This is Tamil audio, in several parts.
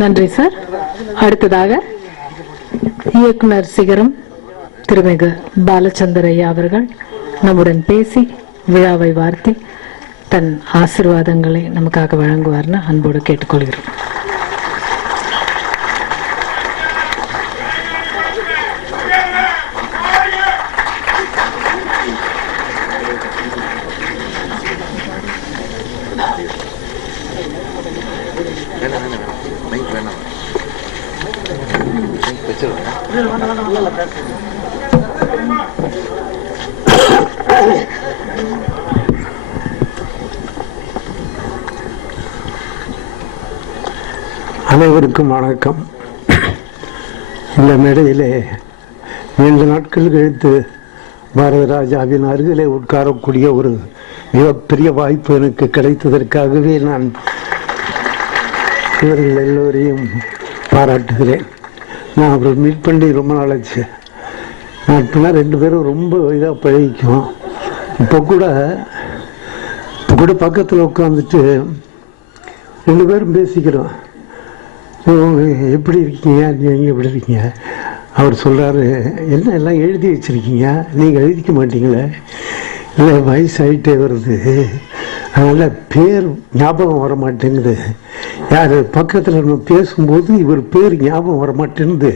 நன்றி சார். அடுத்ததாக இயக்குனர் சிகரம் திருமிகு பாலச்சந்தர் அவர்கள் நம்முடன் பேசி விழாவை வார்த்தை தன் ஆசீர்வாதங்களை நமக்காக வழங்குவார்னு அன்போடு கேட்டுக்கொள்கிறோம். அனைவருக்கும் வணக்கம். இந்த மேடையிலே நீண்ட நாட்கள் கழித்து பாரத ராஜாவின் அருகிலே உட்காரக்கூடிய ஒரு மிகப்பெரிய வாய்ப்பு எனக்கு கிடைத்ததற்காகவே நான் இவர்கள் எல்லோரையும் பாராட்டுகிறேன். நான் அவர் மீட் பண்ணி ரொம்ப நாளாச்சு. நட்புனா ரெண்டு பேரும் ரொம்ப இதாக பழகிக்குவோம். இப்போ கூட பக்கத்தில் உட்காந்துட்டு ரெண்டு பேரும் பேசிக்கிறோம். எப்படி இருக்கீங்க, நீங்கள் எப்படி இருக்கீங்க? அவர் சொல்கிறாரு, என்ன எல்லாம் எழுதி வச்சுருக்கீங்க, நீங்கள் எழுதிக்க மாட்டீங்களே? இல்லை, வயசாகிட்டே வருது, அதனால் பேர் ஞாபகம் வர மாட்டேங்குது. யார் பக்கத்தில் நம்ம பேசும்போது இவர் பேர் ஞாபகம் வர மாட்டேங்குது,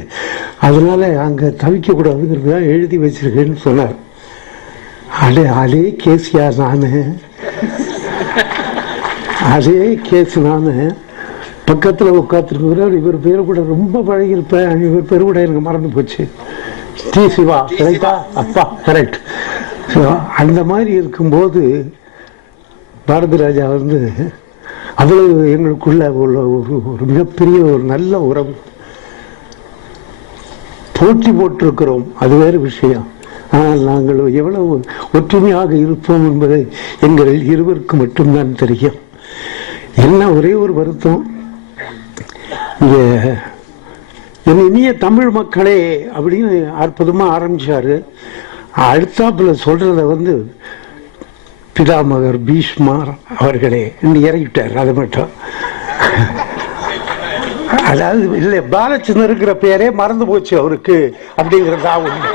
அதனால் அங்கே தவிக்கக்கூடாதுங்கிறதுதான் எழுதி வச்சுருக்கேன்னு சொன்னார். அதே கேஸியா நான், அதே கேஸ் நான் பக்கத்தில் உட்காந்துருக்குறார். இவர் பேர் கூட ரொம்ப பழகியிருப்பேன், இவர் பேர் கூட எனக்கு மறந்து போச்சு. டி சிவா கரெக்டா? அப்பா கரெக்ட். ஸோ அந்த மாதிரி இருக்கும்போது பாரதி ராஜா அவ்வளவு எங்களுக்குள்ள உள்ள ஒரு மிகப்பெரிய ஒரு நல்ல உறவு. போட்டி போட்டிருக்கிறோம், அது வேறு விஷயம். ஆனால் நாங்கள் எவ்வளவு ஒற்றுமையாக இருப்போம் என்பதை எங்கள் இருவருக்கு மட்டும்தான் தெரியும். என்ன ஒரே ஒரு வருத்தம், இங்கே என் இனிய தமிழ் மக்களே அப்படின்னு அற்புதமாக ஆரம்பிச்சாரு. அடுத்தாப்புல சொல்றத பிதாமகர் பீஷ்மர் அவர்களே இறங்கிட்டார். அது மட்டும் அதாவது இல்லை, பாலச்சந்தருங்கிற பேரே மறந்து போச்சு அவருக்கு அப்படிங்கிறதா உண்மை.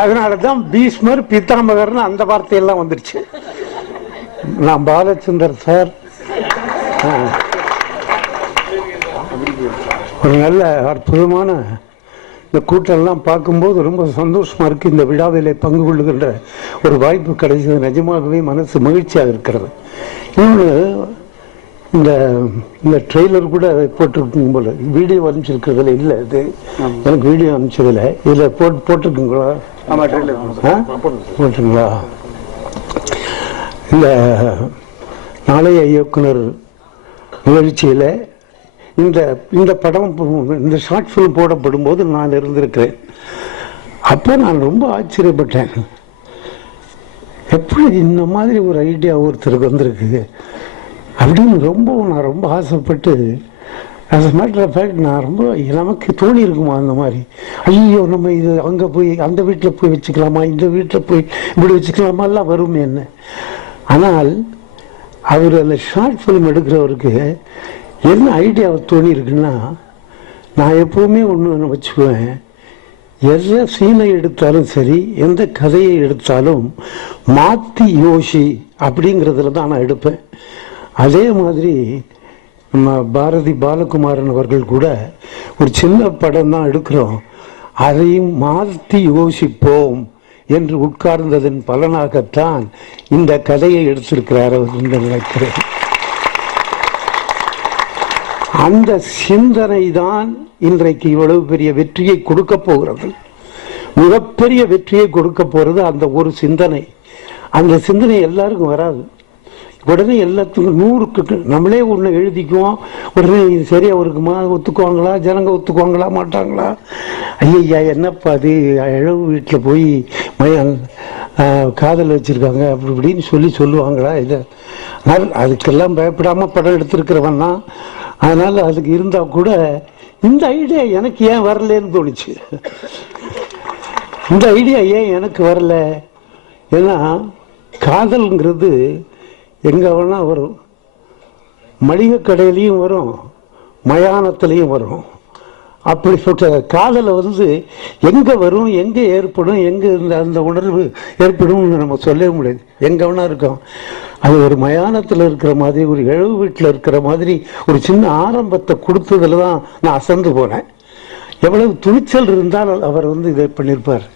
அதனாலதான் பீஷ்மர் பிதாமகர்னு அந்த வார்த்தையெல்லாம் வந்துருச்சு. நான் பாலச்சந்தர் சார், ஒரு நல்ல அற்புதமான இந்த கூட்டம்லாம் பார்க்கும்போது ரொம்ப சந்தோஷமா இருக்கு. இந்த விழாவிலே பங்கு கொள்ளுகின்ற ஒரு வாய்ப்பு கிடைச்சது, நிஜமாகவே மனசு மகிழ்ச்சியாக இருக்கிறது. இன்னொன்று, இந்த ட்ரெய்லர் கூட போட்டிருக்குங்க போல, வீடியோ அனுப்பிச்சிருக்கிறதுல இல்லை, இது எனக்கு வீடியோ அனுப்பிச்சதில்லை. இதில் போட்டிருக்குங்களா? போட்டுங்களா? இந்த நாளைய இயக்குனர் நிகழ்ச்சியில் இந்த படம், இந்த ஷார்ட் ஃபிலிம் போடப்படும் போது நான் இருந்திருக்கிறேன். அப்போ நான் ரொம்ப ஆச்சரியப்பட்டேன், எப்படி இந்த மாதிரி ஒரு ஐடியா ஒருத்தருக்கு வந்திருக்கு அப்படின்னு நான் ரொம்ப ஆசைப்பட்டு, as a matter of fact, நான் ரொம்ப நமக்கு தோணி இருக்குமா அந்த மாதிரி, ஐயோ நம்ம இது அங்கே போய் அந்த வீட்டில் போய் வச்சுக்கலாமா, இந்த வீட்டில் போய் இப்படி வச்சுக்கலாமா எல்லாம் வருமே என்ன. ஆனால் அவர் அந்த ஷார்ட் ஃபிலிம் எடுக்கிறவருக்கு என்ன ஐடியாவை தோணி இருக்குன்னா, நான் எப்பவுமே ஒன்று வச்சுக்குவேன், எந்த சீனை எடுத்தாலும் சரி, எந்த கதையை எடுத்தாலும் மாற்றி யோசி அப்படிங்கிறதுல தான் நான் எடுப்பேன். அதே மாதிரி நம்ம பாரதி பாலகுமாரன் அவர்கள் கூட ஒரு சின்ன படம் தான் எடுக்கிறோம், அதையும் மாற்றி யோசிப்போம் என்று உட்கார்ந்ததன் பலனாகத்தான் இந்த கதையை எடுத்திருக்கிறார் என்று நினைக்கிறேன். அந்த சிந்தனை தான் இன்றைக்கு இவ்வளவு பெரிய வெற்றியை கொடுக்க போகிறது. மிகப்பெரிய வெற்றியை கொடுக்க போறது அந்த ஒரு சிந்தனை. அந்த சிந்தனை எல்லாருக்கும் வராது. உடனே எல்லாத்துக்கும் 100க்கு நம்மளே ஒன்று எழுதிக்குவோம், உடனே இது சரியா இருக்குமா, ஒத்துக்குவாங்களா, ஜனங்க ஒத்துக்குவாங்களா மாட்டாங்களா, ஐயா என்னப்பா அது இழவு வீட்டில் போய் காதல் வச்சிருக்காங்க அப்படி இப்படின்னு சொல்லுவாங்களா? இதை அதுக்கெல்லாம் பயப்படாம படம் எடுத்திருக்கிறவன் தான். அதனால அதுக்கு இருந்தா கூட இந்த ஐடியா எனக்கு ஏன் வரலன்னு தோணுச்சு. இந்த ஐடியா ஏன் எனக்கு வரல? ஏன்னா காதல்ங்கிறது எங்கே வேணால் வரும், மளிகை கடையிலையும் வரும், மயானத்திலையும் வரும். அப்படிப்பட்ட காதலை வந்து எங்கே வரும், எங்கே ஏற்படும், எங்கே அந்த உணர்வு ஏற்படும் நம்ம சொல்லவே முடியாது. எங்கே வேணா இருக்கோம். அது ஒரு மயானத்தில் இருக்கிற மாதிரி, ஒரு இழவு வீட்டில் இருக்கிற மாதிரி ஒரு சின்ன ஆரம்பத்தை கொடுத்ததுல தான் நான் அசந்து போனேன். எவ்வளவு துணிச்சல் இருந்தால் அவர் வந்து இதை பண்ணியிருப்பார்.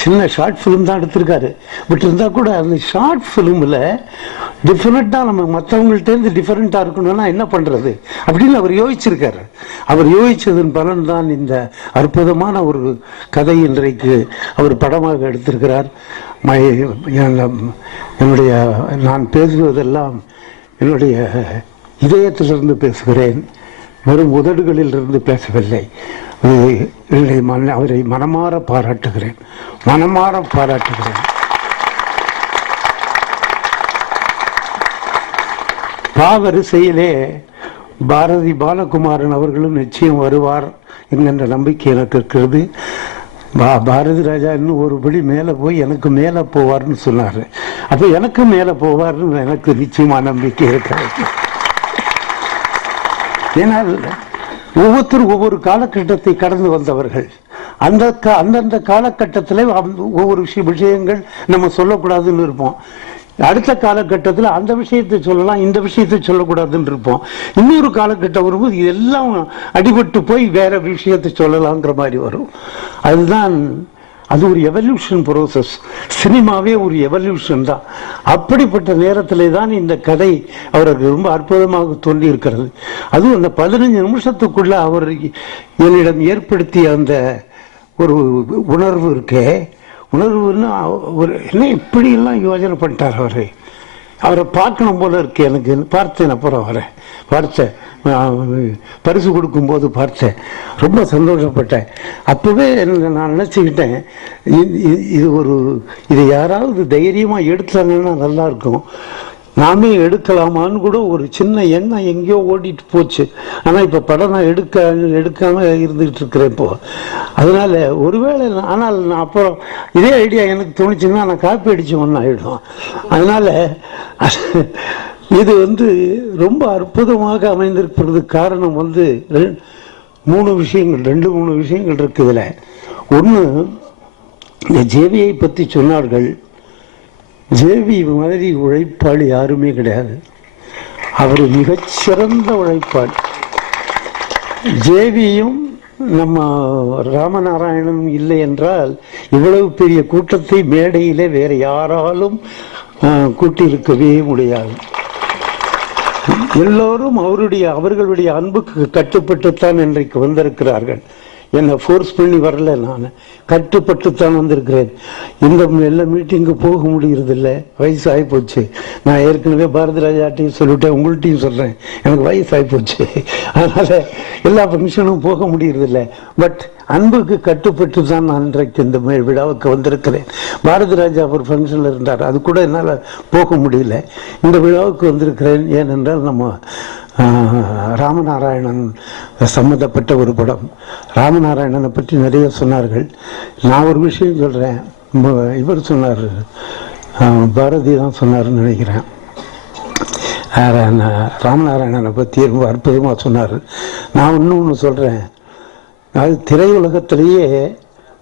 சின்ன ஷார்ட் ஃபிலிம் தான் எடுத்திருக்காரு. பட் இருந்தால் கூட அந்த ஷார்ட் ஃபிலிமில் டிஃப்ரெண்ட்டாக நம்ம மற்றவங்கள்ட்டேருந்து டிஃப்ரெண்ட்டாக இருக்கணும்னா என்ன பண்ணுறது அப்படின்னு அவர் யோசிச்சிருக்காரு. அவர் யோசித்ததன் பலன் தான் இந்த அற்புதமான ஒரு கதை இன்றைக்கு அவர் படமாக எடுத்திருக்கிறார். என்னுடைய நான் பேசுவதெல்லாம் என்னுடைய இதயத்திலிருந்து பேசுகிறேன், வெறும் உதடுகளிலிருந்து பேசவில்லை. அவரை மனமாற பாராட்டுகிறேன், மனமாற பாராட்டுகிறேன். பாவரிசையிலே பாரதி பாலகுமாரன் அவர்களும் நிச்சயம் வருவார் என்கின்ற நம்பிக்கை எனக்கு இருக்கிறது. பாரதி ராஜா இன்னும் ஒருபடி மேலே போய் எனக்கு மேலே போவார்னு சொன்னார். அப்போ எனக்கு மேலே போவார்னு எனக்கு நிச்சயமா நம்பிக்கை இருக்கிறது. ஏன்னால் ஒவ்வொருத்தரும் ஒவ்வொரு காலகட்டத்தை கடந்து வந்தவர்கள். அந்தந்த காலகட்டத்தில் ஒவ்வொரு விஷயங்கள் நம்ம சொல்லக்கூடாதுன்னு இருப்போம். அடுத்த காலகட்டத்தில் அந்த விஷயத்தை சொல்லலாம், இந்த விஷயத்தை சொல்லக்கூடாதுன்னு இருப்போம். இன்னொரு காலகட்டம் வரும்போது இதெல்லாம் அடிபட்டு போய் வேற விஷயத்தை சொல்லலாங்கிற மாதிரி வரும். அதுதான் அது ஒரு எவல்யூஷன் ப்ரோசஸ். சினிமாவே ஒரு எவல்யூஷன் தான். அப்படிப்பட்ட நேரத்தில் தான் இந்த கதை அவருக்கு ரொம்ப அற்புதமாக தோன்றி இருக்கிறது. அதுவும் அந்த 15 நிமிஷத்துக்குள்ள அவர் என்னிடம் ஏற்படுத்திய அந்த ஒரு உணர்வு இருக்கே, உணர்வுன்னா ஒரு என்ன இப்படியெல்லாம் யோசனை பண்ணிட்டார் அவரை பார்க்கணும் போல இருக்கு. எனக்கு பார்த்தேன், அப்புறம் அவரை பார்த்தேன், பரிசு கொடுக்கும்போது பார்த்தேன், ரொம்ப சந்தோஷப்பட்டேன். அப்போவே நான் நினச்சிக்கிட்டேன், இதை யாராவது தைரியமாக எடுத்தாங்கன்னா நல்லா இருக்கும், நாமே எடுக்கலாமான்னு கூட ஒரு சின்ன எண்ணம் எங்கேயோ ஓடிட்டு போச்சு. ஆனால் இப்போ படம் நான் எடுக்காம இருந்துகிட்டு இருக்கிறேன் இப்போ. அதனால ஒருவேளை ஆனால் நான் அப்புறம் இதே ஐடியா எனக்கு தோணுச்சுன்னா நான் காப்பி அடிச்சு ஒன்று ஆகிடும். அதனால இது வந்து ரொம்ப அற்புதமாக அமைந்திருக்கிறதுக்கு காரணம் வந்து 2-3 விஷயங்கள் இருக்கு இதில். ஒன்று, இந்த ஜேவியை பற்றி சொன்னார்கள். ஜேவி மாதிரி உழைப்பாளி யாருமே கிடையாது. அவர் மிகச்சிறந்த உழைப்பாளி. ஜேவியும் நம்ம ராமநாராயணன் இல்லை என்றால் இவ்வளவு பெரிய கூட்டத்தை மேடையிலே வேற யாராலும் கூட்டியிருக்கவே முடியாது. எல்லோரும் அவர்களுடைய அன்புக்கு கட்டுப்பட்டுத்தான் இன்றைக்கு வந்திருக்கிறார்கள். என்னை ஃபோர்ஸ் பண்ணி வரல, நான் கட்டுப்பட்டுத்தான் வந்திருக்கிறேன். இந்த எல்லா மீட்டிங்கு போக முடியறதில்லை, வயசு ஆகிப்போச்சு. நான் ஏற்கனவே பாரதி ராஜாட்டையும் சொல்லிட்டேன், உங்கள்கிட்டையும் சொல்கிறேன், எனக்கு வயசு ஆகிப்போச்சு. அதனால் எல்லா ஃபங்க்ஷனும் போக முடியறதில்லை. பட் அன்புக்கு கட்டுப்பட்டு தான் நான் இன்றைக்கு இந்த விழாவுக்கு வந்திருக்கிறேன். பாரதி ராஜா ஒரு ஃபங்க்ஷனில் இருந்தார், அது கூட என்னால் போக முடியல. இந்த விழாவுக்கு வந்திருக்கிறேன். ஏனென்றால் நம்ம ராமநாராயணன் சம்மந்தப்பட்ட ஒரு படம். ராமநாராயணனை பற்றி நிறைய சொன்னார்கள். நான் ஒரு விஷயம் சொல்கிறேன். இவர் சொன்னார், பாரதி தான் சொன்னார்னு நினைக்கிறேன். ராமநாராயணனை பற்றி ரொம்ப அற்புதமாக சொன்னார். நான் இன்னொன்று சொல்கிறேன். அது திரையுலகத்திலேயே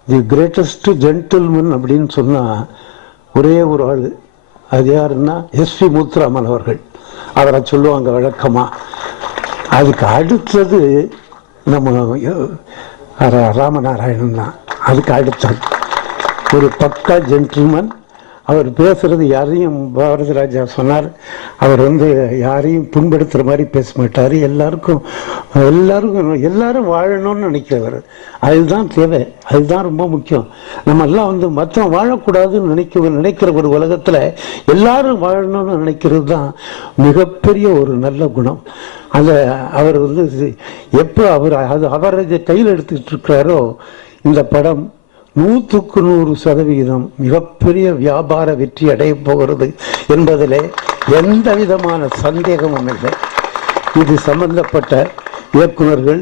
தி கிரேட்டஸ்ட் ஜென்டில்மன் அப்படின்னு சொன்னால் ஒரே ஒரு ஆள், அது யாருன்னா எஸ்பி முத்துராமன் அவர்கள். அவரை சொல்லுவாங்க வழக்கமாக. அதுக்கு அடுத்தது நம்ம ராமநாராயணன் தான். அதுக்கு அடுத்தது ஒரு பக்கா ஜென்டில்மன். அவர் பேசுறது யாரையும், பாரதி ராஜா சொன்னார், அவர் வந்து யாரையும் புண்படுத்துகிற மாதிரி பேச மாட்டார். எல்லாரும் வாழணும்னு நினைக்கிறவர். அதுதான் தேவை, அதுதான் ரொம்ப முக்கியம். நம்ம எல்லாம் வந்து மற்றவன் வாழக்கூடாதுன்னு நினைக்கிற ஒரு உலகத்தில் எல்லாரும் வாழணும்னு நினைக்கிறது தான் மிகப்பெரிய ஒரு நல்ல குணம். அதை அவர் வந்து எப்போ அவரை கையில் எடுத்துக்கிட்டு இருக்கிறாரோ இந்த படம் 100% மிகப்பெரிய வியாபார வெற்றி அடைய போகிறது என்பதிலே எந்த விதமான சந்தேகமும் இல்லை. இது சம்பந்தப்பட்ட இயக்குநர்கள்,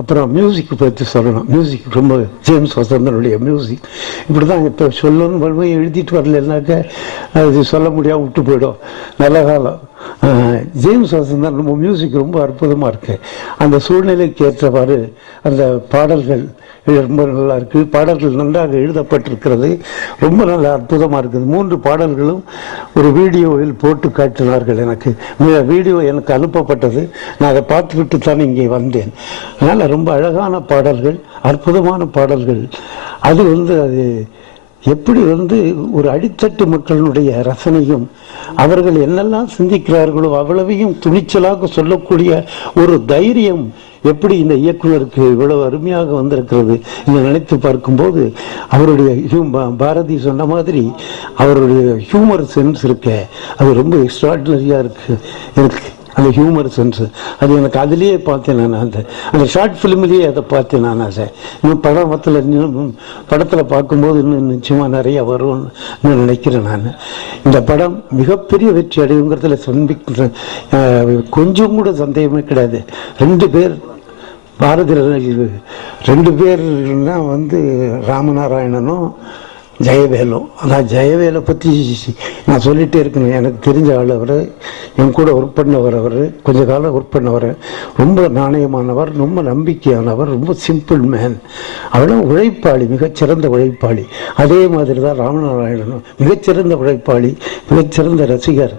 அப்புறம் மியூசிக் பற்றி சொல்லணும். மியூசிக் ரொம்ப ஜேம்ஸ் வசந்தனுடைய மியூசிக் இப்படி தான் இப்போ சொல்லணும்னு வரும்போது எழுதிட்டு வரலன்னாக்க அது சொல்ல முடியாமல் விட்டு போயிடும். நல்ல காலம் ஜேம்ஸ் வசந்தன் ரொம்ப மியூசிக் ரொம்ப அற்புதமாக இருக்கு. அந்த சூழ்நிலைக்கு ஏற்றவாறு அந்த பாடல்கள் ரொம்ப நல்லா இருக்கு. பாடல்கள் நன்றாக எழுதப்பட்டிருக்கிறது. ரொம்ப நல்ல அற்புதமாக இருக்குது. 3 பாடல்களும் ஒரு வீடியோவில் போட்டு காட்டினார்கள். எனக்கு வீடியோ எனக்கு அனுப்பப்பட்டது. நான் அதை பார்த்துவிட்டு தான் இங்கே வந்தேன். அதனால் ரொம்ப அழகான பாடல்கள், அற்புதமான பாடல்கள். அது அது எப்படி ஒரு அடித்தட்டு மக்களுடைய ரசனையும் அவர்கள் என்னெல்லாம் சிந்திக்கிறார்களோ அவ்வளவையும் துணிச்சலாக சொல்லக்கூடிய ஒரு தைரியம் எப்படி இந்த இயக்குனருக்கு இவ்வளவு அருமையாக வந்திருக்கிறது என்று நினைத்து பார்க்கும்போது அவருடைய பாரதி சொன்ன மாதிரி அவருடைய ஹியூமர் சென்ஸ் இருக்கு. அது ரொம்ப எக்ஸ்ட்ராடினரியா இருக்கு அந்த ஹியூமர் சென்ஸ். அது எனக்கு அதுலேயே பார்த்தேன். நான் அந்த ஷார்ட் ஃபிலிம்லேயே அதை பார்த்தேன். நான் அதை இன்னும் படத்தில் பார்க்கும்போது இன்னும் நிச்சயமாக நிறைய வரும்னு நினைக்கிறேன். நான் இந்த படம் மிகப்பெரிய வெற்றி அடையுங்கிறதுல கொஞ்சம் கூட சந்தேகமே கிடையாது. 2 பேர் பாரதி 2 பேர்னா ராமநாராயணனும் ஜெயவேலும். அதான் ஜெயவேலை பற்றி நான் சொல்லிகிட்டே இருக்கணும். எனக்கு தெரிஞ்ச ஆள் அவர், என் கூட ஒர்க் பண்ணவர், அவர் கொஞ்ச காலம் ஒர்க் பண்ணவர், ரொம்ப நாணயமானவர், ரொம்ப நம்பிக்கையானவர், ரொம்ப சிம்பிள் மேன். அவளும் உழைப்பாளி, மிகச்சிறந்த உழைப்பாளி. அதே மாதிரி தான் ராமநாராயணனும் மிகச்சிறந்த உழைப்பாளி, மிகச்சிறந்த ரசிகர்,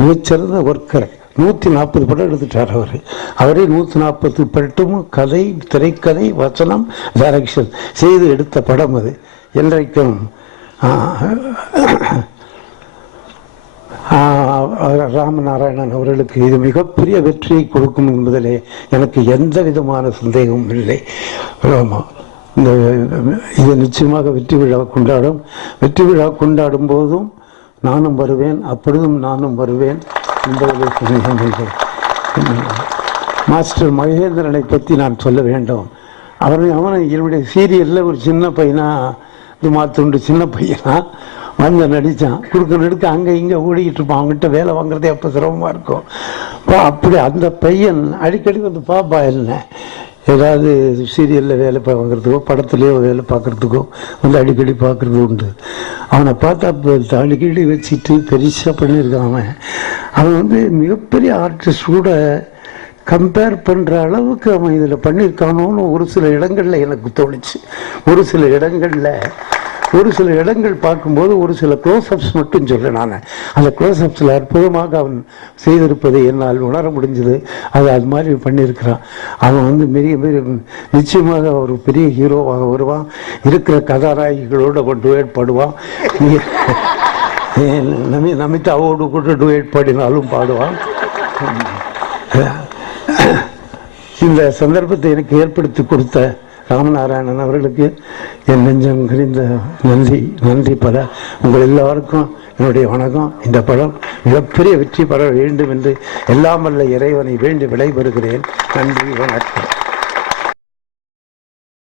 மிகச்சிறந்த ஒர்க்கர். 140 படம் எடுத்துட்டார் அவரே 140 படமும் கதை, திரைக்கதை, வசனம், டைரக்ஷன் செய்து எடுத்த படம் அது. என்றைக்கும் ராமநாராயணன் அவர்களுக்கு இது மிகப்பெரிய வெற்றியை கொடுக்கும் என்பதிலே எனக்கு எந்த விதமான சந்தேகமும் இல்லை. இது நிச்சயமாக வெற்றி விழா கொண்டாடும். வெற்றி விழா கொண்டாடும் போதும் நானும் வருவேன், அப்பொழுதும் நானும் வருவேன் என்பதை சொன்னீர்கள். மாஸ்டர் மகேந்திரனை பற்றி நான் சொல்ல வேண்டும். அவனை என்னுடைய சீரியலில் ஒரு சின்ன பையனா, மாத்துண்டு சின்ன பையனா நடித்தான். நடுக்க அங்கே இங்கே ஓடிக்கிட்டு இருப்பான். அவங்ககிட்ட வேலை வாங்குறதே அப்போ சிரமமாக இருக்கும். அப்படி அந்த பையன் அடிக்கடி பாப்பா என்ன ஏதாவது சீரியலில் வேலை வாங்குறதுக்கோ படத்துலேயோ வேலை பார்க்குறதுக்கோ அடிக்கடி பார்க்குறது உண்டு. அவனை பார்த்தா அடிக்கடி வச்சுட்டு பெருசாக பண்ணியிருக்கான். அவன் மிகப்பெரிய ஆர்டிஸ்ட் கூட கம்பேர் பண்ணுற அளவுக்கு அவன் இதில் பண்ணியிருக்கானோன்னு ஒரு சில இடங்களில் எனக்கு தோணுச்சு. ஒரு சில இடங்கள் பார்க்கும்போது ஒரு சில க்ளோஸ்அப்ஸ் மட்டும் சொல்கிறேன் நான். அந்த க்ளோஸ்அப்ஸில் அற்புதமாக அவன் செய்திருப்பதை என்னால் உணர முடிஞ்சது. அது மாதிரி பண்ணியிருக்கிறான். அவன் நிச்சயமாக ஒரு பெரிய ஹீரோவாக வருவான். இருக்கிற கதாநாயகிகளோடு டுவேட் பாடுவான். நமிதாவோடு கூட டுவேட் பாடினாலும் பாடுவான். இந்த சந்தர்ப்பத்தை எனக்கு ஏற்படுத்தி கொடுத்த ராமநாராயணன் அவர்களுக்கு என் நெஞ்சம் கனிந்த நன்றி பல. உங்கள் எல்லாருக்கும் என்னுடைய வணக்கம். இந்த படம் மிகப்பெரிய வெற்றி பெற வேண்டும் என்று எல்லாம் வல்ல இறைவனை வேண்டி விடைபெறுகிறேன். நன்றி, வணக்கம்.